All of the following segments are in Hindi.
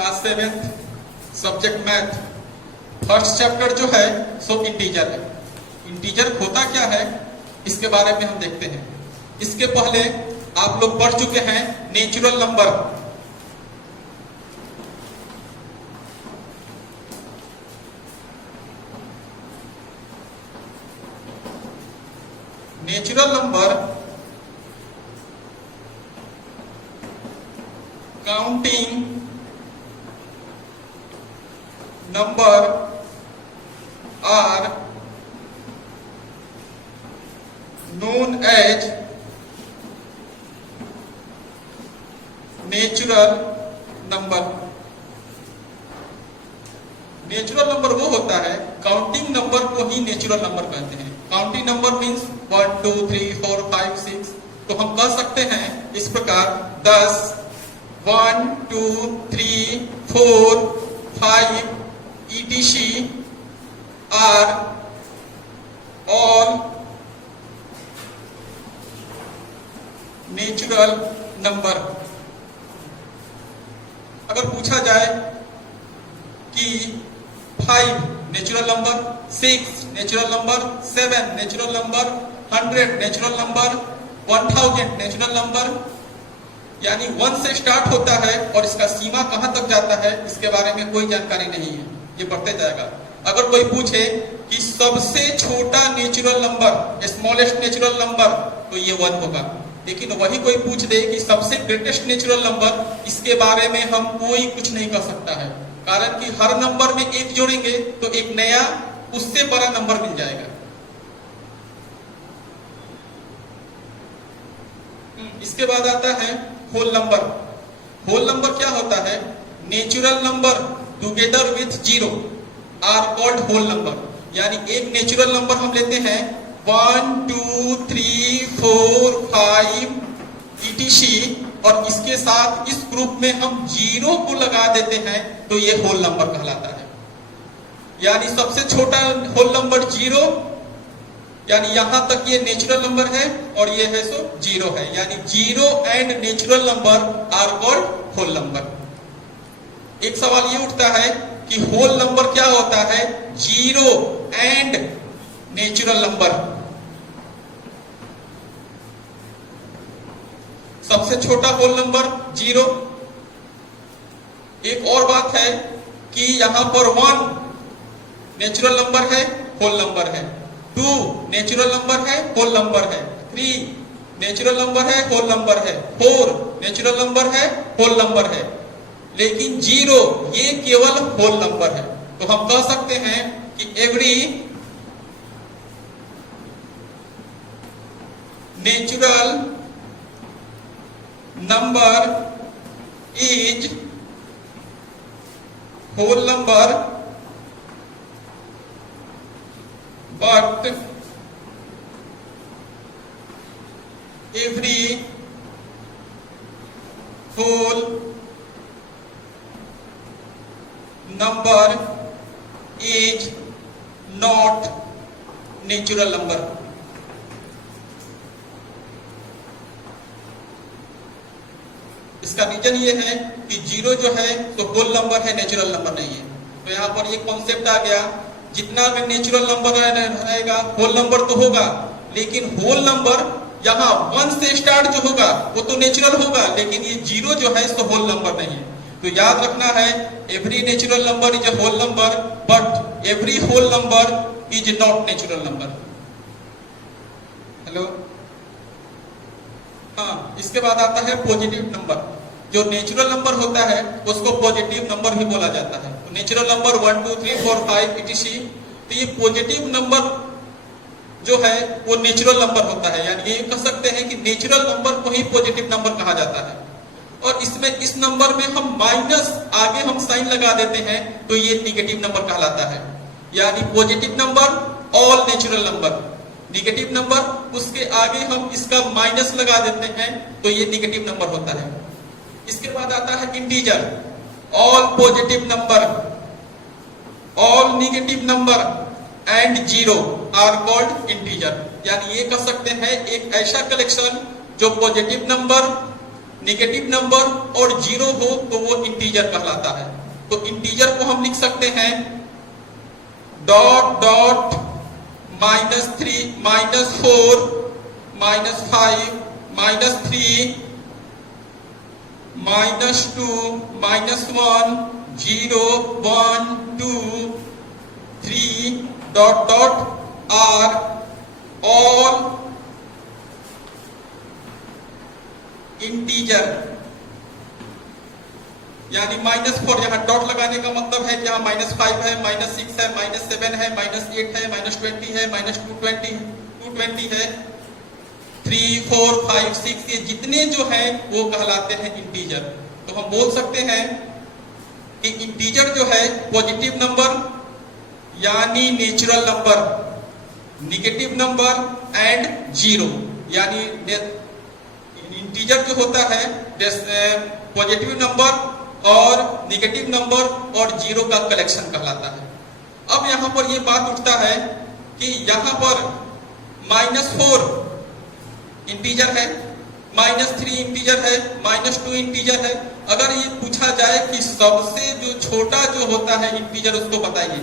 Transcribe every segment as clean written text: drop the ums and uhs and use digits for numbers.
Class 7th subject math first chapter जो है सो इंटीजर है। इंटीजर होता क्या है इसके बारे में हम देखते हैं। इसके पहले आप लोग पढ़ चुके हैं natural number. Natural number counting number are known as natural number. Natural number वो होता है, काउंटिंग नंबर को ही नेचुरल नंबर कहते हैं। Counting number means 1 2 3 4 5 6। तो हम कह सकते हैं इस प्रकार 10 1 2 3 4 5 etc are all natural number. अगर पूछा जाए कि 5 natural number, 6 natural number, 7 natural number, 100 natural number, 1000 natural number, यानी 1 से स्टार्ट होता है और इसका सीमा कहां तक जाता है इसके बारे में कोई जानकारी नहीं है, ये बढ़ते जाएगा। अगर कोई पूछे कि सबसे छोटा natural number, smallest natural number, तो ये 1 होगा। लेकिन वही कोई पूछ दे कि सबसे ग्रेटेस्ट नेचुरल नंबर, इसके बारे में हम कोई कुछ नहीं कर सकता है, कारण कि हर नंबर में एक जोड़ेंगे तो एक नया उससे बड़ा नंबर मिल जाएगा। इसके बाद आता है होल नंबर। होल नंबर क्या होता है? Natural number together with zero are called whole number. यानी एक नेचुरल नंबर हम लेते हैं 1 2 3 4 5 etc और इसके साथ इस ग्रुप में हम जीरो को लगा देते हैं तो ये होल नंबर कहलाता है। यानी सबसे छोटा होल नंबर जीरो, यानी यहां तक ये नेचुरल नंबर है और ये है सो जीरो है, यानी zero and natural number are called whole number. एक सवाल ये उठता है कि होल नंबर क्या होता है? Zero and natural number. सबसे छोटा होल नंबर जीरो। एक और बात है कि यहां पर 1 नेचुरल नंबर है, होल नंबर है, 2 नेचुरल नंबर है, होल नंबर है, 3 नेचुरल नंबर है, होल नंबर है, 4 नेचुरल नंबर है, होल नंबर है, लेकिन जीरो ये केवल होल नंबर है। तो हम कह सकते हैं कि every natural number is whole number but every whole number is not natural number। इसका रीजन ये है कि जीरो जो है तो होल नंबर है, नेचुरल नंबर नहीं है। तो यहाँ पर ये कॉन्सेप्ट आ गया, जितना भी नेचुरल नंबर रहेगा होल नंबर तो होगा, लेकिन होल नंबर यहाँ 1 से स्टार्ट जो होगा वो तो नेचुरल होगा, लेकिन ये जीरो जो है तो होल नंबर नहीं है। तो याद रखना है every natural number is a whole number but every whole number is not natural number. Hello, हाँ, इसके बाद आता है पॉजिटिव नंबर। जो नेचुरल नंबर होता है उसको पॉजिटिव नंबर भी बोला जाता है। तो नेचुरल नंबर 1 2 3 4 5 etc, तो ये पॉजिटिव नंबर जो है वो नेचुरल नंबर होता है। यानी ये कह सकते हैं कि नेचुरल नंबर को ही पॉजिटिव नंबर कहा जाता है। और इसमें इस नंबर में हम माइनस आगे हम साइन लगा देते हैं तो ये निगेटिव नंबर कहलाता है। यानी positive number all natural number, negative number उसके आगे हम इसका माइनस लगा देते हैं तो ये निगेटिव नंबर होता है। इसके बाद आता है integer. All positive number, all negative number and zero are called integer. यानी ये कह सकते हैं एक ऐसा कलेक्शन जो पॉजिटिव नंबर, नेगेटिव नंबर और जीरो हो तो वो इंटीजर कहलाता है। तो इंटीजर को हम लिख सकते हैं dot dot -3 -4 -5 -3 -2 -1 0 1 2 3 dot dot are all integer. यानी -4 यहाँ डॉट लगाने का मतलब है कि यहाँ -5 है, -6 है, -7 है, -8 है, -20 है, -220 है, 3 4 5 6 ये जितने जो हैं वो कहलाते हैं इंटीजर। तो हम बोल सकते हैं कि इंटीजर जो है पॉजिटिव नंबर यानी natural number, negative number and zero. यानी इंटीजर जो होता है पॉजिटिव नंबर और नेगेटिव नंबर और जीरो का कलेक्शन कहलाता है। अब यहाँ पर ये बात उठता है कि यहाँ पर -4 इंटीजर है, -3 इंटीजर है, -2 इंटीजर है। अगर ये पूछा जाए कि सबसे जो छोटा जो होता है इंटीजर उसको बताइए,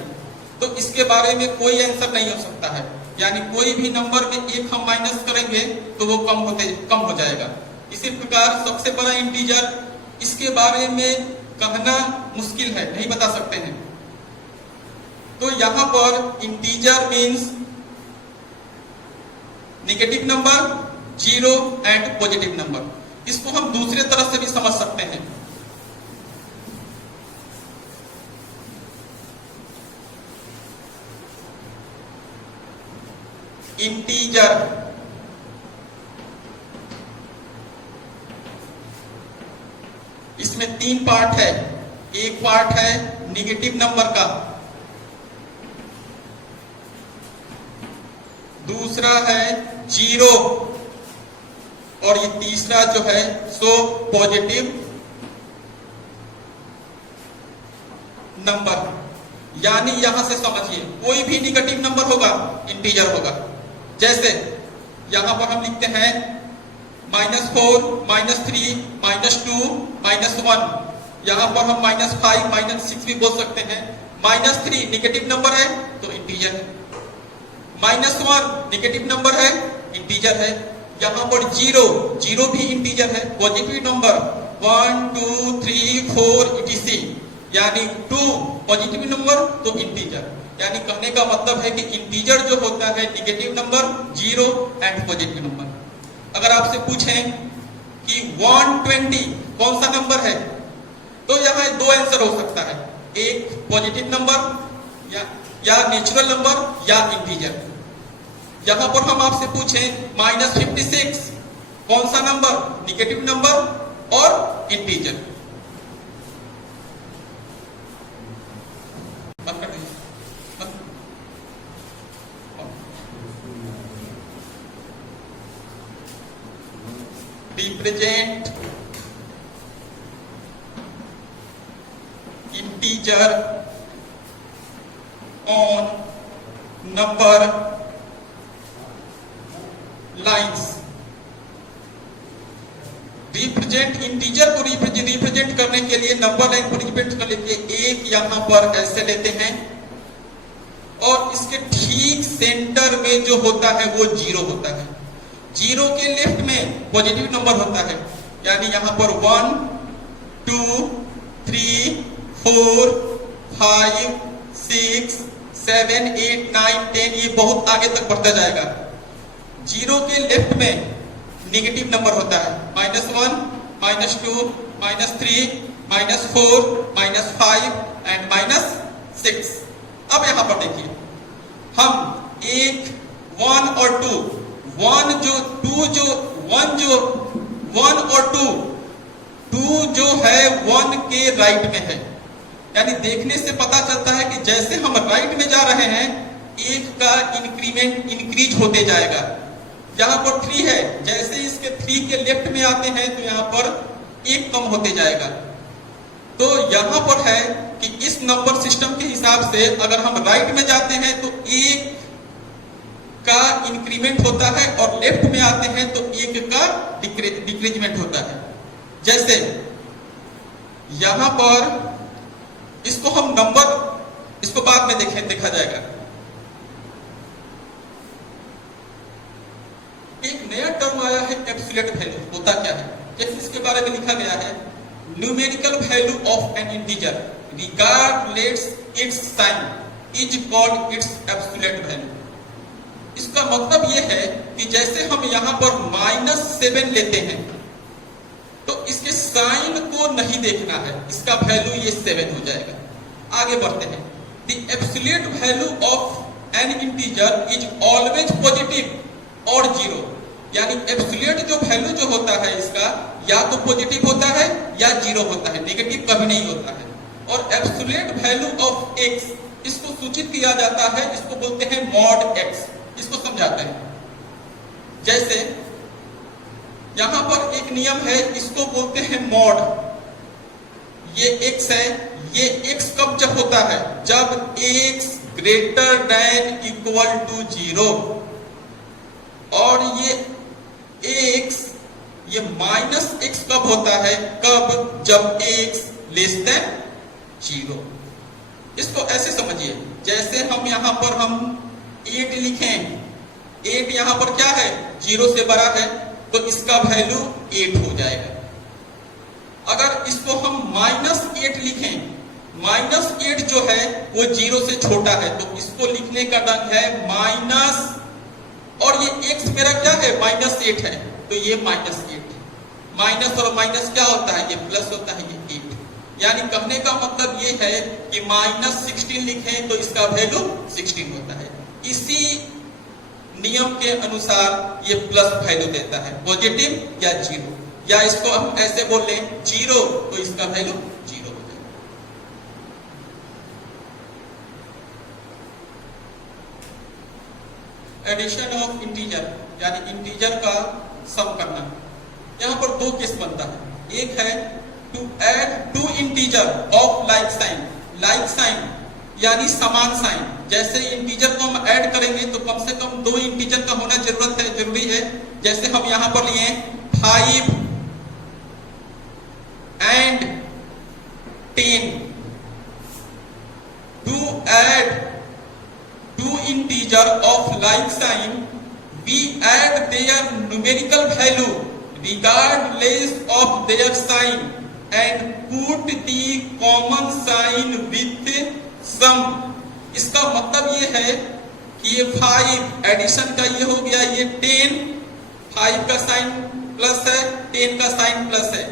तो इसके बारे में कोई आंसर नहीं हो सकता है। यानी कोई भी नंबर में एक हम माइनस करेंगे तो वो कम हो जाएगा। इसी प्रकार सबसे बड़ा इंटीजर, इसके बारे में कहना मुश्किल है, नहीं बता सकते हैं। तो यहां पर integer means negative number, zero and positive number. इसको हम दूसरे तरह से भी समझ सकते हैं। इंटीजर इसमें 3 पार्ट है। एक पार्ट है नेगेटिव नंबर का, दूसरा है जीरो और ये तीसरा जो है सो पॉजिटिव नंबर। यानी यहां से समझिए कोई भी नेगेटिव नंबर होगा इंटीजर होगा। जैसे यहां पर हम लिखते हैं -4 -3 -2 -1। यहां पर हम -5 -6 भी बोल सकते हैं। -3 नेगेटिव नंबर है तो इंटीजर है, -1 नेगेटिव नंबर है इंटीजर है। यहां पर जीरो भी इंटीजर है, पॉजिटिव नंबर 1 2 3 4 etc। यानी 2 पॉजिटिव नंबर तो इंटीजर। यानी कहने का मतलब है कि इंटीजर जो होता है negative number, zero and positive number. अगर आपसे पूछें कि 120 कौन सा नंबर है, तो यहां 2 आंसर हो सकता है, एक पॉजिटिव नंबर या नेचुरल नंबर या इंटीजर। यहां पर हम आपसे पूछें -56 कौन सा नंबर, नेगेटिव नंबर और integer. represent integer on number lines। Represent integer को रिप्रेजेंट करने के लिए नंबर लाइन को रिप्रेजेंट कर लेते हैं। एक यहां पर ऐसे लेते हैं और इसके ठीक सेंटर में जो होता है वो जीरो होता है। जीरो के लेफ्ट में पॉजिटिव नंबर होता है। यानी यहां पर 1 2 3 4 5 6 7 8 9 10 ये बहुत आगे तक बढ़ता जाएगा। जीरो के लेफ्ट में नेगेटिव नंबर होता है, -1 -2 -3 -4 -5 एंड -6। अब यहां पर देखिए हम एक 1 और 2 1 और 2 जो है 1 के राइट में है। यानी देखने से पता चलता है कि जैसे हम राइट में जा रहे हैं एक का इंक्रीज होते जाएगा। यहाँ पर 3 है, जैसे इसके 3 के लेफ्ट में आते हैं तो यहाँ पर 1 कम होते जाएगा। तो यहाँ पर है कि इस नंबर सिस्टम के हिसाब से अगर हम राइट में जाते हैं तो 1 का इंक्रीमेंट होता है और लेफ्ट में आते हैं तो 1 का डिक्रीजमेंट होता है। जैसे यहां पर इसको हम नंबर, इसको बाद में देखा जाएगा। एक नया टर्म आया है एब्सोल्यूट वैल्यू, होता क्या है? जैसे इसके बारे में लिखा गया है numerical value of an integer regardless its sign is called its absolute value. इसका मतलब यह है कि जैसे हम यहां पर -7 लेते हैं तो इसके साइन को नहीं देखना है, इसका वैल्यू ये 7 हो जाएगा। आगे बढ़ते हैं। The absolute value of an integer is always positive और जीरो, यानी एब्सोल्यूट जो वैल्यू जो होता है इसका या तो पॉजिटिव होता है या जीरो होता है, नेगेटिव कभी नहीं होता है। और एब्सोल्यूट वैल्यू ऑफ एक्स, इसको सूचित किया जाता है, इसको बोलते हैं मॉड एक्स। इसको समझाते हैं। जैसे यहां पर एक नियम है, इसको बोलते हैं मॉड। ये एक्स है, ये एक्स कब जब होता है? जब x greater than equal to 0। और ये एक्स, ये माइनस एक्स कब होता है? कब? जब एक्स लेस देन 0। इसको ऐसे समझिए, जैसे हम यहां पर हम 8 लिखें, 8 यहां पर क्या है? 0 से बड़ा है, तो इसका वैल्यू 8 हो जाएगा। अगर इसको हम -8 लिखें, -8 जो है वो 0 से छोटा है, तो इसको लिखने का ढंग है माइनस, और ये x मेरा क्या है? -8 है, तो ये -8। माइनस और माइनस क्या होता है? ये प्लस होता है, ये 8। यानी कहने का मतलब ये है कि -16 लिखें तो इसका वैल्यू 16 होता है। इसी नियम के अनुसार ये प्लस वैल्यू देता है, पॉजिटिव या जीरो। या इसको हम ऐसे बोल लें 0, तो इसका वैल्यू 0 हो जाएगा। एडिशन ऑफ इंटीजर, यानी इंटीजर का सम करना। यहां पर 2 केस बनता है। एक है to add 2 integer of like sign. Like sign यानी समान साइन। जैसे इंटीजर को हम ऐड करेंगे तो कम से कम 2 इंटीजर का होना जरूरी है। जैसे हम यहां पर लिए 5 and 10। To add 2 integer of like sign, we add their numerical value regardless of their sign and put the common sign with sum। इसका मतलब ये है कि ये 5 एडिशन का ये हो गया, ये 10, 5 का साइन प्लस है, 10 का साइन प्लस है।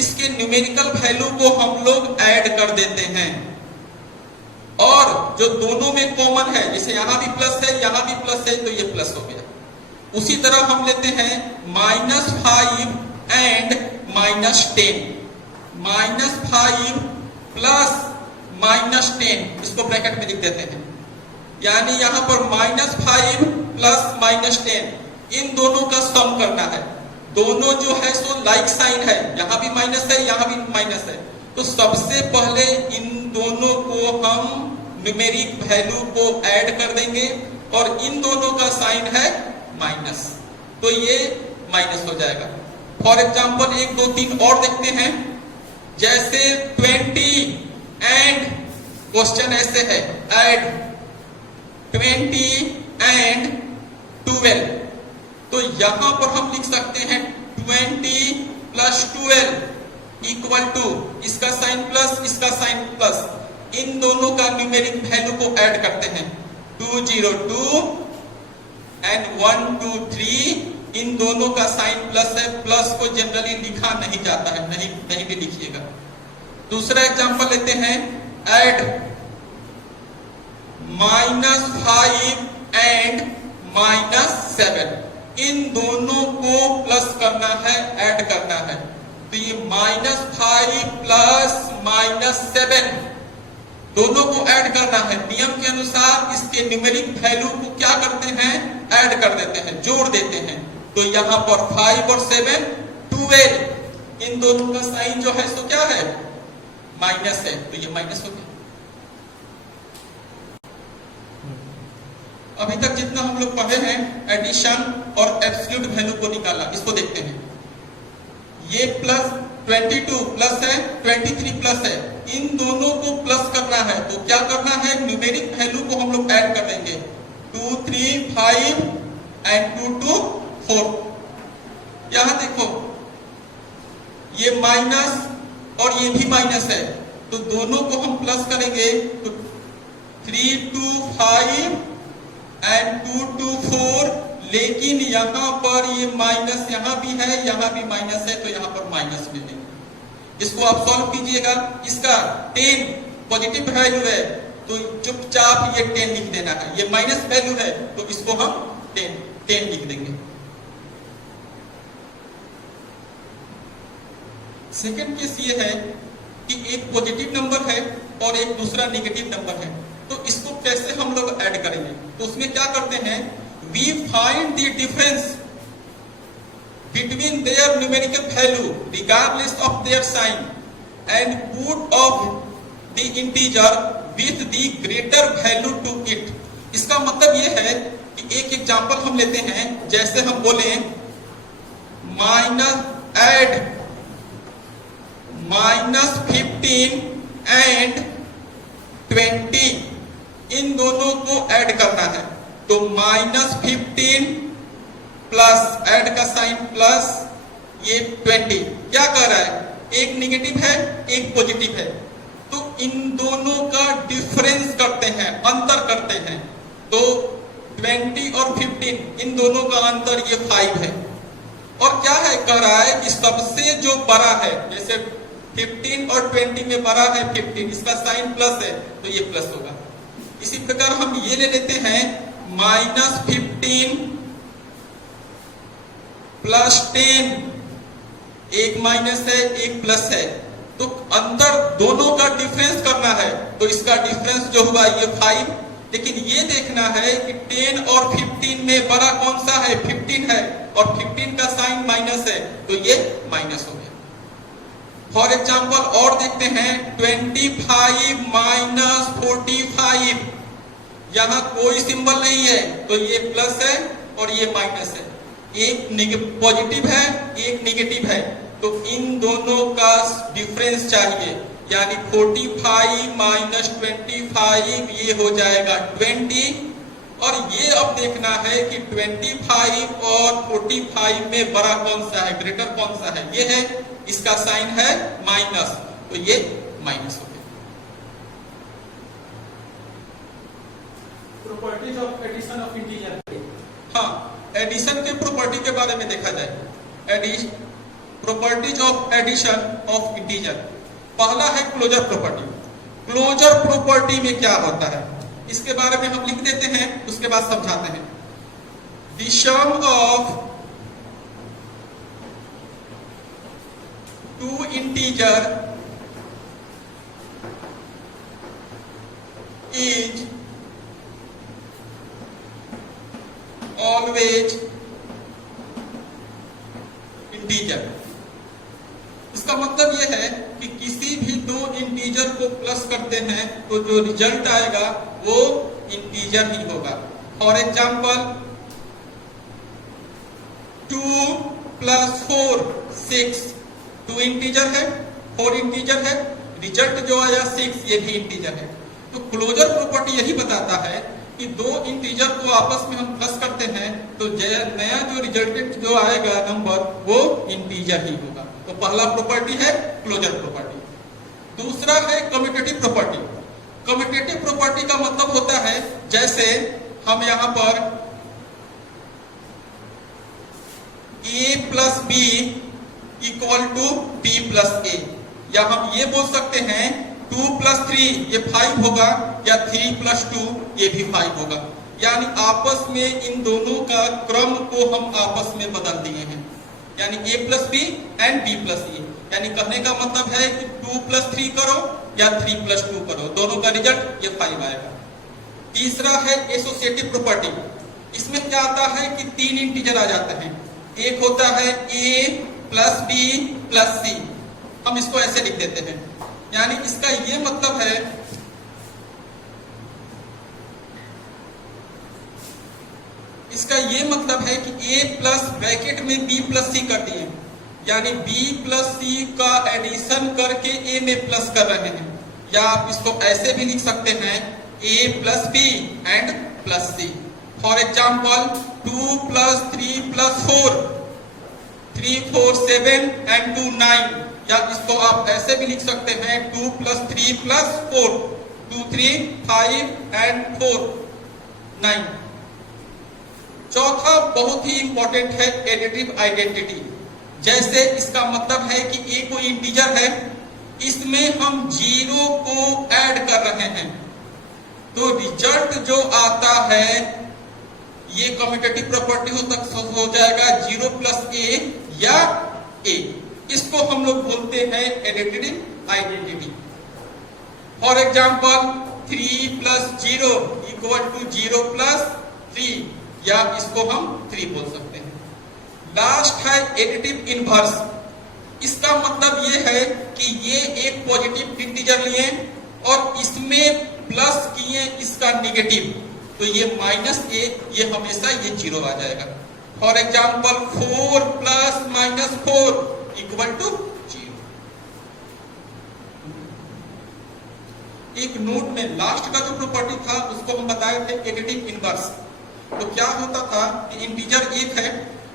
इसके न्यूमेरिकल वैल्यू को हम लोग ऐड कर देते हैं, और जो दोनों में कॉमन है, जैसे यहां भी प्लस है, यहां भी प्लस है, तो ये प्लस हो गया। उसी तरह हम लेते हैं -5 एंड -10। -5 प्लस -10, इसको ब्रैकेट में लिख देते हैं। यानी यहां पर -5 प्लस -10, इन दोनों का सम करना है। दोनों जो है सो लाइक साइन है, यहां भी माइनस है, यहां भी माइनस है। तो सबसे पहले इन दोनों को हम न्यूमेरिक वैल्यू को ऐड कर देंगे, और इन दोनों का साइन है माइनस, तो ये माइनस हो जाएगा। फॉर एग्जाम्पल 1, 2, 3 और देखते हैं। जैसे 20 एंड, क्वेश्चन ऐसे है, ऐड 20 एंड 12। तो यहां पर हम लिख सकते हैं 20 प्लस 12 इक्वल टू, इसका साइन प्लस, इसका साइन प्लस। इन दोनों का न्यूमेरिक वैल्यू को ऐड करते हैं। 202 एंड 123, इन दोनों का साइन प्लस है। प्लस को जनरली लिखा नहीं जाता है, नहीं भी लिखिएगा। दूसरा एग्जांपल लेते हैं, ऐड -5 एंड -7। इन दोनों को प्लस करना है, ऐड करना है। तो ये -5 प्लस -7, दोनों को ऐड करना है। नियम के अनुसार इसके न्यूमेरिक वैल्यू को क्या करते हैं? ऐड कर देते हैं, जोड़ देते हैं। तो यहां पर 5 और 7 12, इन दोनों का साइन जो है सो क्या है? माइनस है, तो ये माइनस हो गया। अभी तक जितना हम लोग पढ़े हैं एडिशन और एब्सोल्यूट वैल्यू को निकाला, इसको देखते हैं। ये प्लस 22 प्लस है 23 प्लस है, इन दोनों को प्लस करना है तो क्या करना है, न्यूमेरिक वैल्यू को हम लोग ऐड कर देंगे 2 3 5 एंड 2 2 4। यहां देखो ये माइनस और ये भी माइनस है तो दोनों को हम प्लस करेंगे तो 3 2 5 एंड 2 2 4, लेकिन यहां पर ये माइनस यहां भी है, यहां भी माइनस है तो यहां पर माइनस ले लेंगे। इसको आप सॉल्व कीजिएगा, इसका 10 पॉजिटिव वैल्यू है तो चुपचाप ये 10 लिख देना है, ये माइनस वैल्यू है तो इसको हम 10 लिख देंगे। सेकंड केस ये है कि एक पॉजिटिव नंबर है और एक दूसरा नेगेटिव नंबर है, तो इसको कैसे हम लोग ऐड करेंगे, तो उसमें क्या करते हैं, we find the difference between their numerical value regardless of their sign and put of the integer with the greater value to it. इसका मतलब ये है कि एक एग्जांपल हम लेते हैं, जैसे हम बोले माइनस ऐड -15 एंड 20, इन दोनों को ऐड करना है तो -15 प्लस ऐड का साइन प्लस ये 20, क्या कर रहा है, एक नेगेटिव है एक पॉजिटिव है तो इन दोनों का डिफरेंस करते हैं, अंतर करते हैं तो 20 और 15 इन दोनों का अंतर ये 5 है। और क्या है, कह रहा है कि सबसे जो बड़ा है, जैसे 15 और 20 में बड़ा है 15, इसका साइन प्लस है तो ये प्लस होगा। इसी प्रकार हम ये ले लेते हैं -15 प्लस 10, एक माइनस है एक प्लस है तो अंदर दोनों का डिफरेंस करना है तो इसका डिफरेंस जो हुआ ये 5, लेकिन ये देखना है कि 10 और 15 में बड़ा कौन सा है, 15 है और 15 का साइन माइनस है तो ये माइनस हो गया। फॉर एग्जाम्पल और देखते हैं 25 माइनस 45, यहां कोई सिंबल नहीं है तो ये प्लस है और ये माइनस है, एक पॉजिटिव है एक नेगेटिव है तो इन दोनों का डिफरेंस चाहिए, यानी 45 माइनस 25 ये हो जाएगा 20, और ये अब देखना है कि 25 और 45 में बड़ा कौन सा है, ग्रेटर कौन सा है, ये है, इसका साइन है माइनस तो ये माइनस हो गया। Properties of addition of integer. हाँ, एडिशन के प्रॉपर्टी के बारे में देखा जाए, properties of addition of integer. पहला है क्लोजर प्रॉपर्टी। क्लोजर प्रॉपर्टी में क्या होता है इसके बारे में हम लिख देते हैं, उसके बाद समझाते हैं। The sum of two integer is always integer. इसका मतलब यह है कि किसी भी दो इंटीजर को प्लस करते हैं तो जो रिजल्ट आएगा वो इंटीजर ही होगा। फॉर एग्जाम्पल 2 + 4 6, 2 इंटीजर है 4 इंटीजर है, रिजल्ट जो आया 6 ये भी इंटीजर है। तो क्लोजर प्रॉपर्टी यही बताता है कि दो इंटीजर को आपस में हम प्लस करते हैं तो नया जो रिजल्टेंट जो आएगा नंबर वो इंटीजर ही होगा। तो पहला प्रॉपर्टी है क्लोजर प्रॉपर्टी। दूसरा है कम्यूटेटिव प्रॉपर्टी। कम्यूटेटिव प्रॉपर्टी का मतलब होता है जैसे हम यहां पर a + b = b + a, या हम ये बोल सकते हैं 2 + 3 ये 5 होगा, या 3 + 2 ये भी 5 होगा। यानी आपस में इन दोनों का क्रम को हम आपस में बदल दिए हैं, यानी a + b and b + a। यानी कहने का मतलब है कि 2 + 3 करो या 3 + 2 करो, दोनों का रिजल्ट ये 5 आएगा। तीसरा है एसोसिएटिव प्रॉपर्टी। इसमें क्या आता है कि 3 इंटीजर आ जाते हैं, एक होता है a + b + c, हम इसको ऐसे लिख देते हैं। यानी इसका ये मतलब है कि a प्लस ब्रैकेट में b + c कर दिए, यानी b प्लस c का एडिशन करके a में प्लस कर रहे हैं, या आप इसको ऐसे भी लिख सकते हैं a plus b and plus c। For example 2 plus 3 plus 4, 3 4 7 and 2 9, या इसको आप ऐसे भी लिख सकते हैं 2 प्लस 3 प्लस 4, 2 3 5 एंड 4 9। चौथा बहुत ही इंपॉर्टेंट है एडिटिव आइडेंटिटी। जैसे इसका मतलब है कि a कोई इंटीजर है, इसमें हम 0 को ऐड कर रहे हैं, तो रिजल्ट जो आता है ये कम्यूटेटिव प्रॉपर्टी हो जाएगा 0 प्लस a या a। इसको हम लोग बोलते हैं additive identity. For example 3 plus 0 equal to 0 plus 3, या इसको हम 3 बोल सकते हैं। लास्ट है एडिटिव इनवर्स। इसका मतलब ये है कि ये एक पॉजिटिव इंटीजर लिए और इसमें प्लस किए इसका नेगेटिव, तो ये माइनस a, ये हमेशा ये 0 आ जाएगा। For example 4 plus minus 4 equal to 0। एक नोट में लास्ट का जो प्रॉपर्टी था उसको हम बताए थे एडिटिव इनवर्स। तो क्या होता था कि इंटीजर एक है,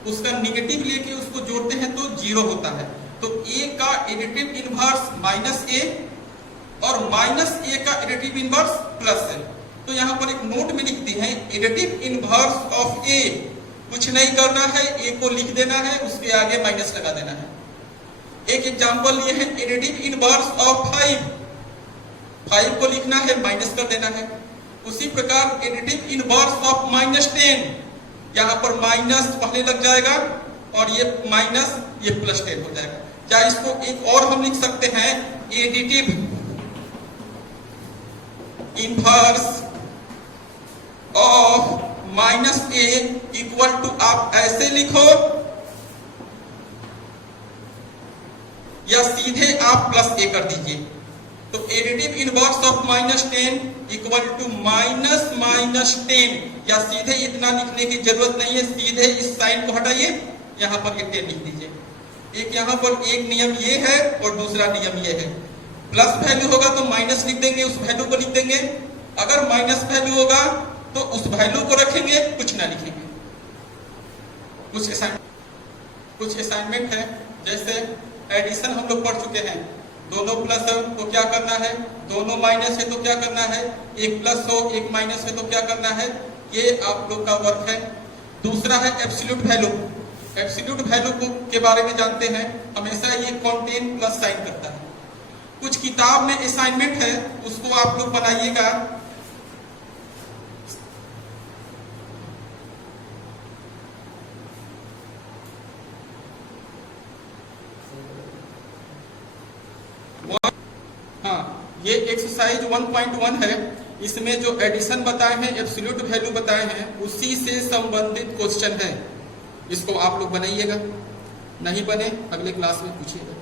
उसका निगेटिव लेके उसको जोड़ते हैं तो 0 होता है, तो a का एडिटिव इनवर्स माइनस a और माइनस a का एडिटिव इनवर्स प्लस है। तो यहाँ पर एक नोट में लिखते हैं एडिटिव इनवर्स ऑफ a, कुछ नहीं करना है, a को लिख देना है, उसके आगे माइनस लगा देना है। एक एग्जांपल ये है एडिटिव इनवर्स ऑफ 5, 5 को लिखना है, माइनस कर देना है। उसी प्रकार एडिटिव इनवर्स ऑफ माइनस 10, यहाँ पर माइनस पहले लग जाएगा और ये माइनस ये प्लस 10 हो जाएगा। क्या इसको एक और हम लिख सकते हैं additive inverse of minus a equal to, आप ऐसे लिखो या सीधे आप प्लस a कर दीजिए। तो additive inverse of minus 10 equal to minus minus 10, या सीधे इतना लिखने की जरूरत नहीं है, सीधे इस साइन को हटाइए, यहाँ पर ये 10 लिख दीजिए। एक यहाँ पर एक नियम ये है और दूसरा नियम ये है, प्लस वैल्यू होगा तो माइनस लिख देंगे, उस वैल्यू को लिख देंगे। अगर माइनस वैल्यू होगा तो उस वैल्यू को रखेंगे, कुछ ना लिखेंगे। कुछ असाइनमेंट है, जैसे एडिशन हम लोग पढ़ चुके हैं, दोनों प्लस है तो क्या करना है, दोनों माइनस है तो क्या करना है, एक प्लस हो एक माइनस है तो क्या करना है, ये आप लोग का वर्क है। दूसरा है एब्सोल्यूट वैल्यू। एब्सोल्यूट वैल्यू के बारे में जानते हैं, हमेशा ये कंटेन प्लस साइन करता है। कुछ किताब में असाइनमेंट है, उसको आप लोग बनाइएगा। हाँ, ये एक्सरसाइज 1.1 है, इसमें जो एडिशन बताए हैं, एब्सोल्यूट वैल्यू बताए हैं, उसी से संबंधित क्वेश्चन है। इसको आप लोग बनाइएगा, नहीं बने अगले क्लास में पूछिएगा।